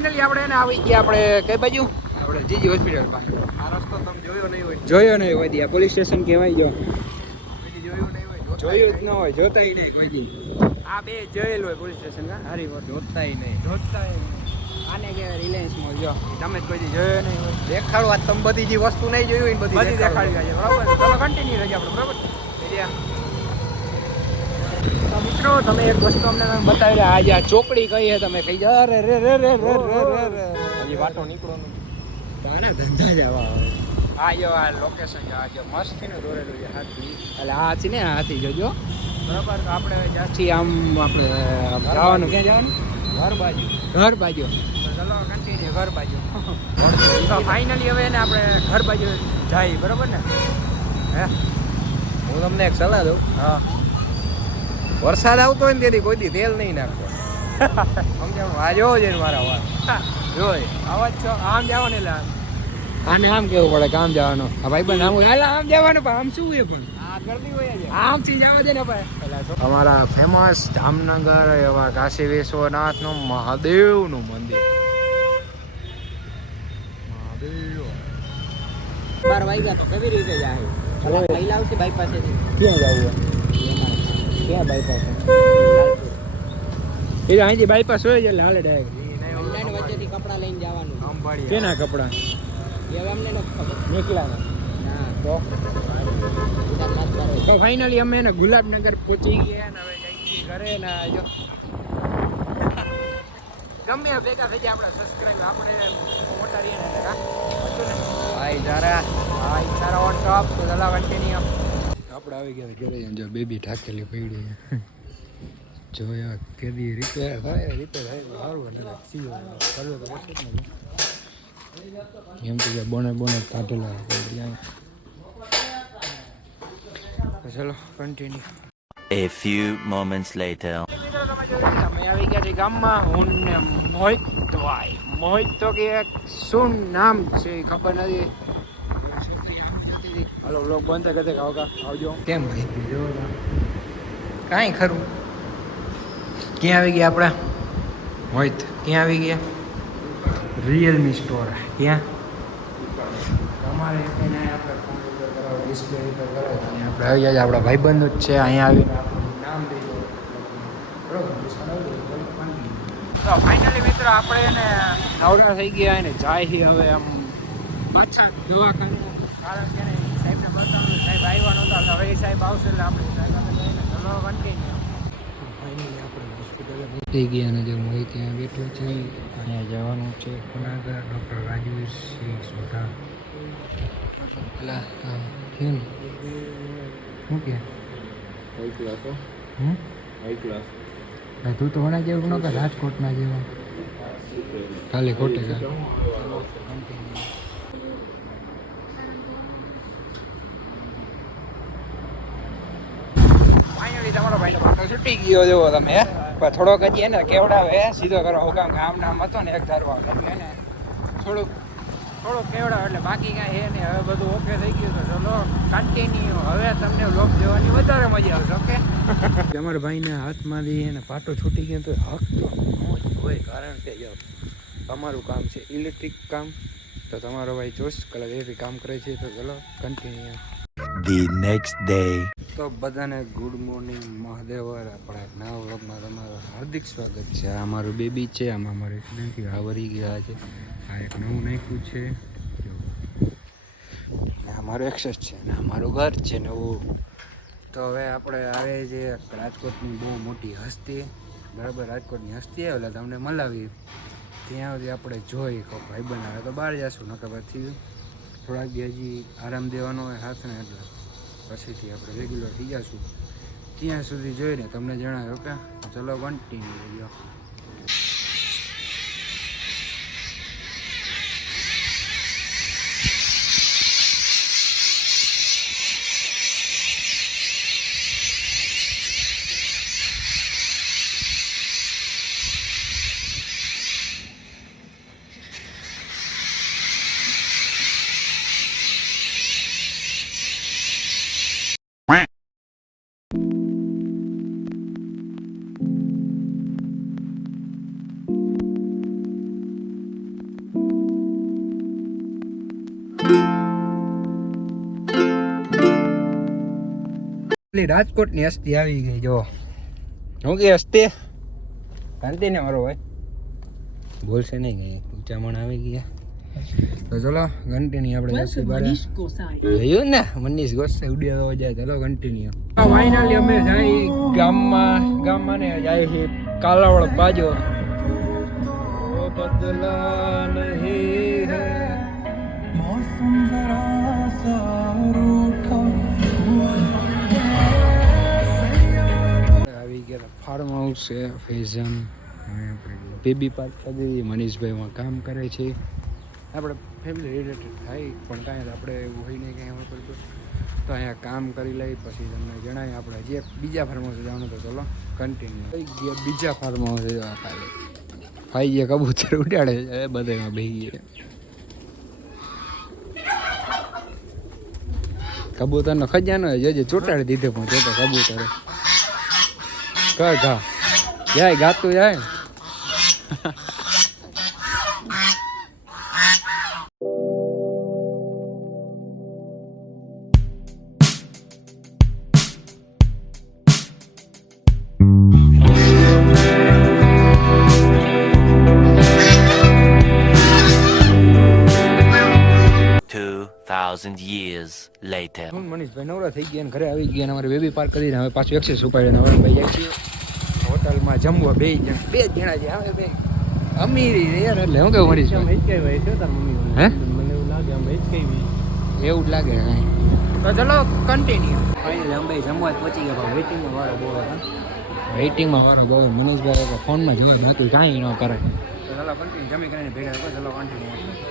Finally આપણે એને આવી ગયા આપણે કઈ બાજુ આપણે જીજી હોસ્પિટલ પાસે. આ રસ્તો તમે જોયો નહીં હોય દિયા પોલીસ સ્ટેશન કહેવાય જો જોયું જ ન હોય જોતાય નહીં કોઈ દી. આ બે જોયેલું હોય પોલીસ સ્ટેશન હારી વાર જોતાય નહીં. આને કહેવાય રિલાયન્સ મોલ જો તમે જ કોઈ દી જોયો નહીં હોય. દેખાડવા તમે બધી જે વસ્તુ નહીં જોઈ હોય ને બધી દેખાડી જાય બરાબર. ચાલો કન્ટિન્યુ રહેજો આપણે બરાબર. તો મિત્રો તમે એક વસ્તુ અમને બતાવી રહ્યા આજે આ ચોકડી કઈ છે તમે કહી જા રે રે રે રે રે રે હજી વાટો નીકળો બાને ધંધા જવા આવે. આ જો આ લોકેશન છે આ જો મસ્ત ને દોરેલું છે હાથી એટલે આ છે ને હાથી જોજો બરાબર. તો આપણે જ્યાંથી આમ આપણે જવાનું ક્યાં જવાનું ઘર બાજુ તો ચલો કન્ટિન્યુ ઘર બાજુ. તો ફાઇનલી હવે ને આપણે ઘર બાજુ જાય બરાબર ને. હે હું તમને એક સલાહ દઉં. હા વરસાદ આવતો હોય ને તેથી કોઈ દી તેલ નહીં નાખતો. સમજાવું આ જોવો છે મારા વાત જોઈ આવાજ છો આમ જવાનું એટલે આને આમ કેવું પડે કે આમ જવાનું. આ ભાઈ બન આમ હાલ આમ જવાનું પણ આમ શું એ પણ આ ગરમી હોય છે આમથી જવા દે ને ભાઈ. અમારા ફેમસ જામનગર એવા કાશી વિશ્વનાથનું મહાદેવનું મંદિર. મહાદેવ 12 વાગ્યા તો કેવી રીતે જાય? પહેલા આવશે બાઈક પાસેથી. ક્યાં જવું ક્યાં બાયપાસ એ અહીંથી બાયપાસ હોય છે એટલે હાલે ડાયરેક્ટ વચ્ચેથી કપડાં લઈને જવાનું. કેના કપડાં એ અમને ન ખબર. નીકળ્યા ના તો ફાઇનલી અમે એને ગુલાબનગર પહોંચી ગયા ને હવે જઈએ ઘરે ને જો ગમે ભેગા થઈ જાય આપણા સબસ્ક્રાઈબ આપણે મોટા રહીએ ને ભાઈ જરા હા સારા ઓન ટોપ તો ચલા કન્ટિન્યુ. આપણે આવી ગયા ઘરે જો બેબી ઠાકેલી પડી જોયા કેદી રિપેર થાય સારું ને સીઓ કર્યો તો પછી જ ને એમ તો બોને કાઢેલા ચલો continue. A few moments later. અમે આવી ગયા છે ગામમાં હું ને મોહિત ભાઈ. મોહિત તો કે શું નામ છે ખબર નથી. હાલો વ્લોગ બંધ કરે કે આવજો કેમ ભાઈ જો કાંઈ ખરું. ક્યાં આવી ગયા આપણે મોહિત ક્યાં આવી ગયા? Realme store. ક્યાં તમારે એને આપણે કોમ્પ્યુટર કરાવો ડિસ્પ્લે રિપેર કરાવો અને આપણે આવી જાય આપણા ભાઈબંધો જ છે અહીંયા આવીને આપણું નામ દઈ દો બરોબર. તો ફાઇનલી મિત્ર આપણે એને નવરા થઈ ગયા એને જાય છે હવે આમ પાછા દવાખાને કારણ કે સાહેબને બતાવવાનું સાહેબ આવ્યા નહોતા એટલે હવે સાહેબ આવશે એટલે આપણે સાહેબ આપણે જઈને ચલો કન્ટિન્યુ. ફાઇનલી આપણે હોસ્પિટલે પહોંચી ગયા અને જે મોહિત ત્યાં બેઠો છે અહીંયા જવાનું છે જુનાગઢ ડૉક્ટર રાજવીર સિંહ સોઢા. પેલા કેમ શું કે હાઈ ક્લાસ હાઈ ક્લાસ તું તો વણા જેવું ન કર રાજકોટના જેવા ખાલી ખોટે કા. ફાઇનલી તમારો ભાઈ પાટો છૂટી ગયો જેવો તમે પણ થોડોક હજી એને કેવડાવે સીધો કરો હું કામ ગામ નામ હતો ને એક ધારવા એટલે એને થોડુંક કેવડાવે એટલે બાકી કાંઈ હે નહીં. હવે બધું ઓકે થઈ ગયું તો ચલો કન્ટિન્યુ. હવે તમને વ્લોગ જોવાની વધારે મજા આવશે. ઓકે અમારા ભાઈને હાથમાંથી એને પાટો છૂટી ગયો તો હક તો ન જ હોય કારણ કે જો તમારું કામ છે ઇલેક્ટ્રિક કામ તો તમારો ભાઈ 24 કલાક એવી કામ કરે છે તો ચલો કન્ટિન્યુ. The next day. તો બધાને ગુડ મોર્નિંગ મહાદેવર. આપણા નવા વ્લોગમાં તમારું હાર્દિક સ્વાગત છે. આ અમારું બેબી છે આમાં અમારે એકદમથી આવરી ગયા છે. આ એક નવું નાખ્યું છે ને અમારું એક્સેસ છે ને અમારું ઘર છે નવું. તો હવે આપણે આવે છે રાજકોટની બહુ મોટી હસ્તી બરાબર. રાજકોટની હસ્તી આવે એટલે તમને મલાવી ત્યાં સુધી આપણે જોઈ કહો ભાઈ બનાવે તો બહાર જઈશું નકર પછી થોડાક દી હજી આરામ દેવાનો હોય હાથને એટલે પછીથી આપણે રેગ્યુલર થઈ જઈશું. ત્યાં સુધી જોઈને તમને જણાવ્યું ઓકે ચલો કન્ટિન્યુ થઈ ગયો. રાજકોટની હસ્તી આવી ગઈ જો હું કે હસ્તી શાંતિ ને મારો ભાઈ બોલશે નહીં ગઈ ઊંચામણ આવી ગયા તો ચલો કન્ટિન્યુ આપણે જશું બારે જોયું ને મનીષ ગોસાઈ ઉડ્યા જાય ચલો કન્ટિન્યુ ફાઇનલી અમે જાય ગામમાં ને જાય છે કાલાવડ બાજુ બદલા નહીં હે મૌસમ જરા સા રૂઠા આવી ગયા ફાર્મ હાઉસ છે ફેઝન બેબી પાર્ક કરી મનીષભાઈમાં કામ કરે છે આપણે ફેમિલી રિલેટેડ થાય પણ કાંઈ આપણે એવું હોય નહીં કાંઈ ખબર પડતું તો અહીંયા કામ કરી લઈ પછી તમને જણાવીએ આપણે જે બીજા ફાર્મ હાઉસે જવાનું તો ચલો કન્ટિન્યુ થઈ ગયા બીજા ફાર્મ હાઉસે જવા કાલે ભાઈ જે કબૂતર ઉડાડે છે બધામાં બેસી ગયા કબૂતરનો ખજાનો જોજે ચોટાડી દીધો પણ જોતો કબૂતર કર ઘા જાય ગાતું જાય 2,000 years later. મનીષભાઈ નવરા થઈ ગયા ને ઘરે આવી ગયા ને અમારે બેબી પાર્ક કરીને હવે પાછું એક્સેસ ઉપાડીને હવે ભાઈ જાય છીએ હોટલમાં જમવા બે જણા છે હવે બે અમીરી યાર એટલે હું કેવું મનીષભાઈ હે મને એવું લાગે આમ એવું જ લાગે તો ચલો કન્ટિન્યુ ફાઇનલી અમે જમવા પહોંચી ગયા વેઇટિંગમાં વારો બહુ હતા વેઇટિંગમાં વારો બહુ મનીષભાઈ ફોનમાં જોવે બાકી કાંઈ ન કરે તો ચલો કન્ટિન્યુ જમી કરીને ભેગા ચલો કન્ટિન્યુ